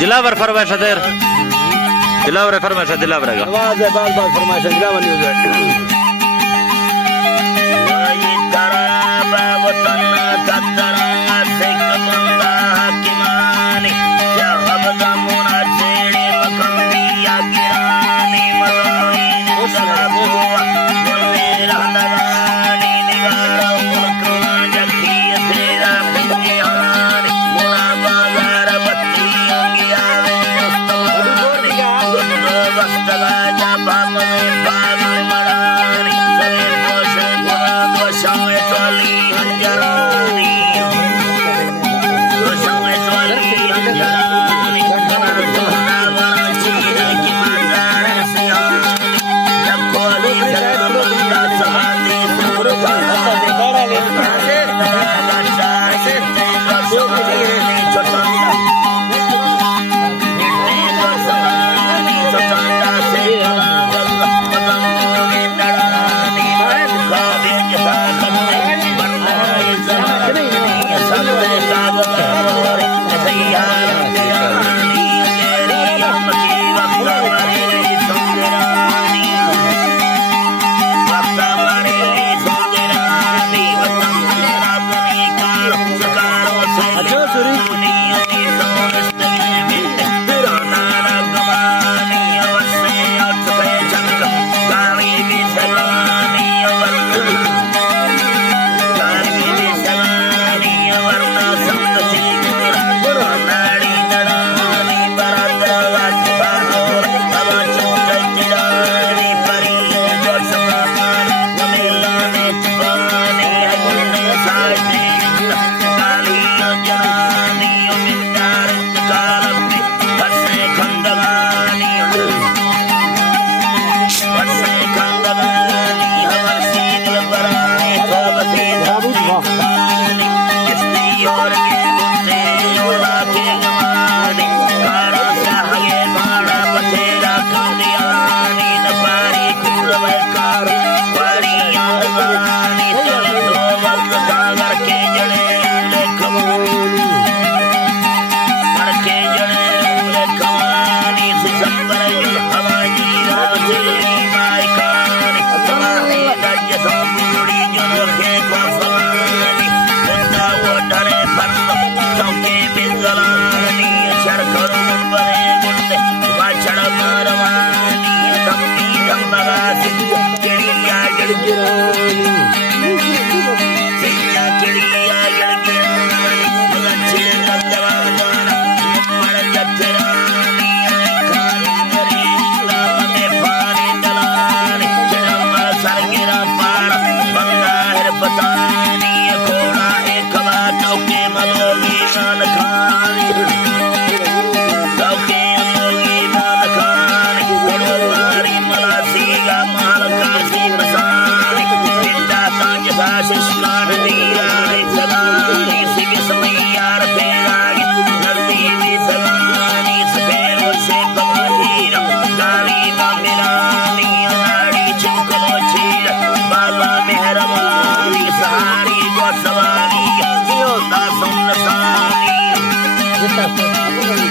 दिलावर फरमाइश देर दिलावर फरमाइश दिलावर का आवाज है बार बार फरमाइश दिलावर न्यूज़ है ये तराबा वतन ततरा से कमंदा हकीमानी क्या अबदा मुना चेड़े मकंदिया गिरानी मलोइन सलाबुआ मुने रहनगानी निगारा मुकमान जखी तेरा बिहानी मुना बाजार बत्ती गियावे मुस्तवानी वस्तगा जबाम में बाग मरानी सवे पोषे गुना दोषाए चली हंजरानी दोषाए चली हंजरानी कना सोना वरा चीरे की मजार सियानी नकोली सरबंदा सहादी सुरता बड़ा ले से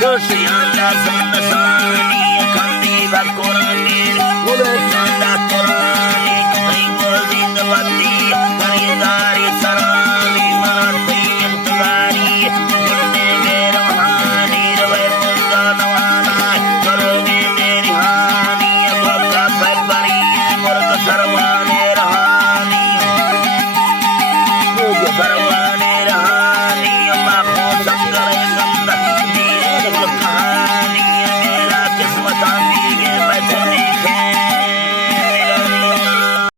Doshi anda